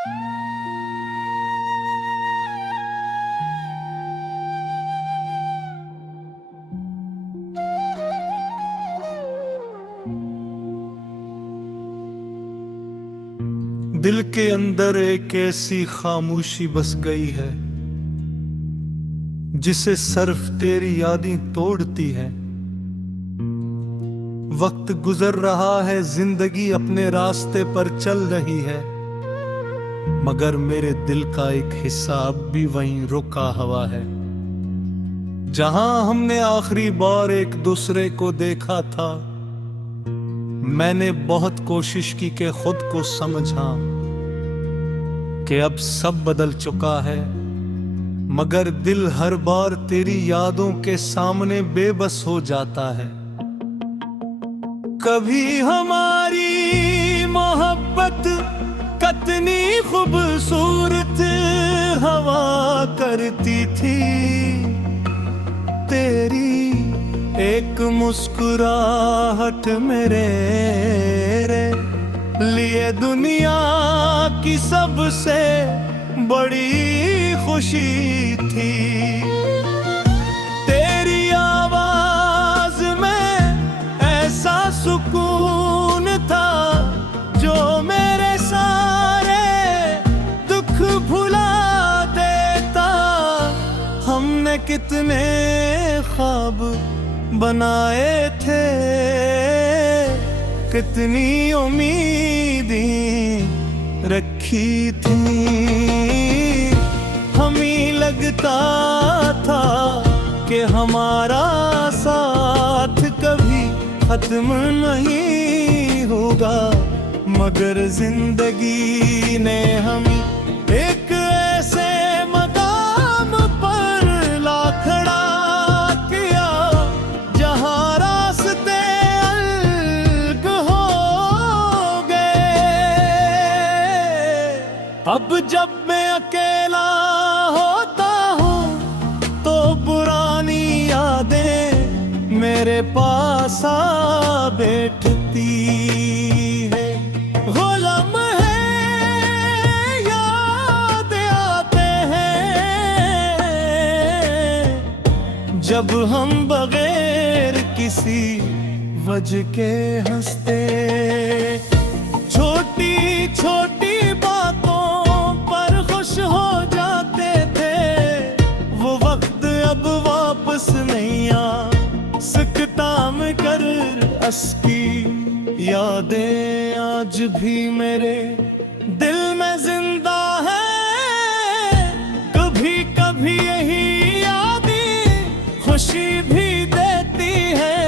दिल के अंदर एक ऐसी खामोशी बस गई है जिसे सिर्फ तेरी यादें तोड़ती है। वक्त गुजर रहा है, जिंदगी अपने रास्ते पर चल रही है, मगर मेरे दिल का एक हिस्सा अब भी वहीं रुका हुआ है। जहां हमने आखिरी बार एक दूसरे को देखा था, मैंने बहुत कोशिश की कि खुद को समझा कि अब सब बदल चुका है, मगर दिल हर बार तेरी यादों के सामने बेबस हो जाता है। कभी हमारी मोहब्बत कितनी खूबसूरत हवा करती थी, तेरी एक मुस्कुराहट मेरे लिए दुनिया की सबसे बड़ी खुशी थी। तेरी आवाज में ऐसा सुकून था जो मेरे सारे दुख भुला देता। हमने कितने ख्वाब बनाए थे, कितनी उम्मीदें रखी थी। हमें लगता था कि हमारा साथ कभी खत्म नहीं होगा, मगर जिंदगी ने हमें एक ऐसे मकाम पर ला खड़ा किया जहां रास्ते अलग हो गए। अब जब मैं अकेला होता हूँ तो पुरानी यादें मेरे पास आ बैठती है। वो लम्हे याद आते हैं जब हम बगैर किसी वजह के हंसते। छोटी छोटी बातों पर खुश हो जाते थे, वो वक्त अब वापस नहीं आ सकता। मैं कर असकी यादें आज भी मेरे दिल में जिंदा है। कभी कभी यही यादें खुशी भी देती है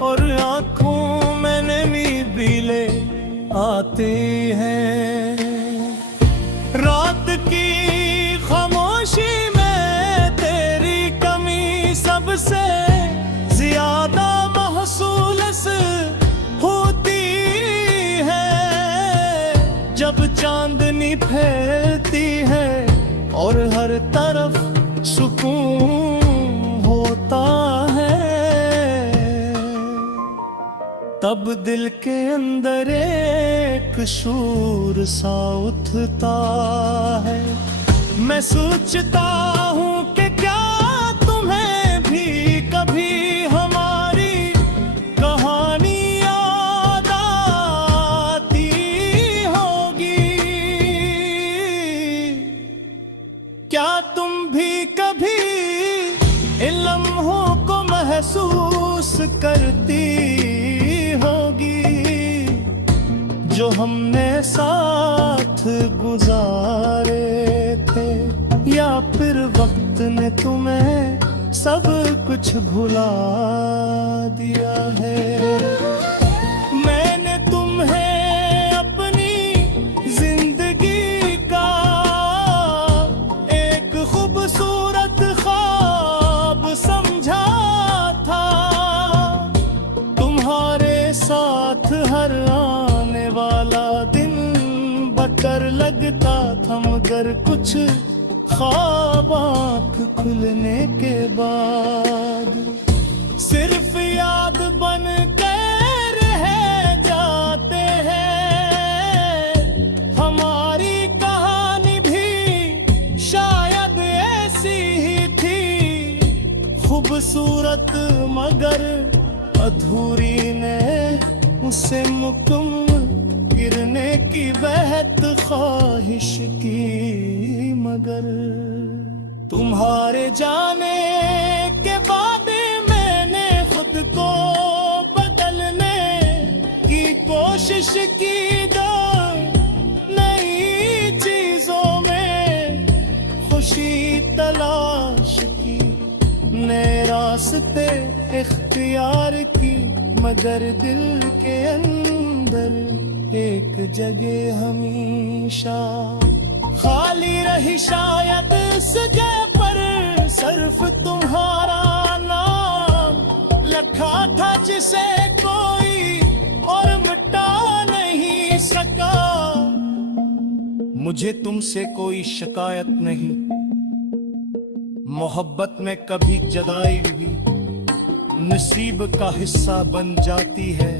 और आंखों में नमी भी ले आते हैं। रात की खामोशी में तेरी कमी सबसे ज्यादा महसूस होती है। जब चांदनी फैलती है और हर तरफ सुकून होता है, तब दिल के अंदर एक शूर सा उठता है। मैं सोचता हूँ कि क्या तुम्हें भी कभी हमारी कहानी याद आती होगी। क्या तुम भी कभी इन लम्हों को महसूस करती होगी जो हमने साथ गुजारे थे, या फिर वक्त ने तुम्हें सब कुछ भुला दिया है। मैंने तुम्हें अपनी जिंदगी का एक खूबसूरत ख्वाब समझा था। तुम्हारे साथ हर आने वाला दिन बकर लगता था, मगर कुछ ख्वाब आँख खुलने के बाद सिर्फ याद बन के रह जाते हैं। हमारी खूबसूरत मगर अधूरी ने उसे मुकम्मल गिरने की बेहद ख्वाहिश की, मगर तुम्हारे जाने के बाद मैंने खुद को बदलने की कोशिश की, दो नई चीजों में खुशी तलाश की, नए रास्ते इख्तियार की, मगर दिल के अंदर एक जगह हमेशा खाली रही। शायद इस जगह पर सिर्फ तुम्हारा नाम लिखा था, जिसे कोई और मिटा नहीं सका। मुझे तुमसे कोई शिकायत नहीं, मोहब्बत में कभी जुदाई भी नसीब का हिस्सा बन जाती है।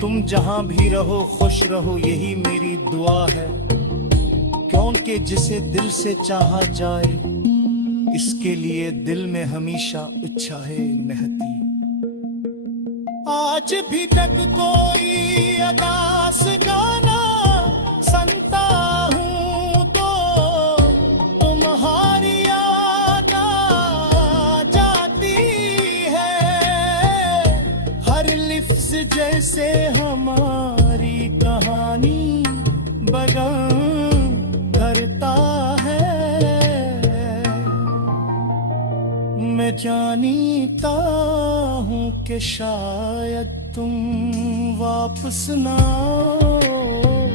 तुम जहां भी रहो खुश रहो, यही मेरी दुआ है, क्योंकि जिसे दिल से चाहा जाए इसके लिए दिल में हमेशा इच्छाएं नहती। आज भी तक कोई अदास गाना सुनता हूँ तो तुम्हारी याद आ जाती है। हर लिफ्ज जैसे हमारी कहानी बयां करता है। मैं जानता हूँ कि शायद तुम वापस ना आओ,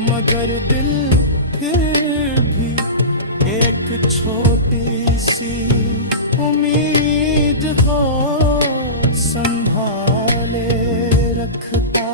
मगर दिल फिर भी एक छोटी सी उम्मीद को संभाले रखता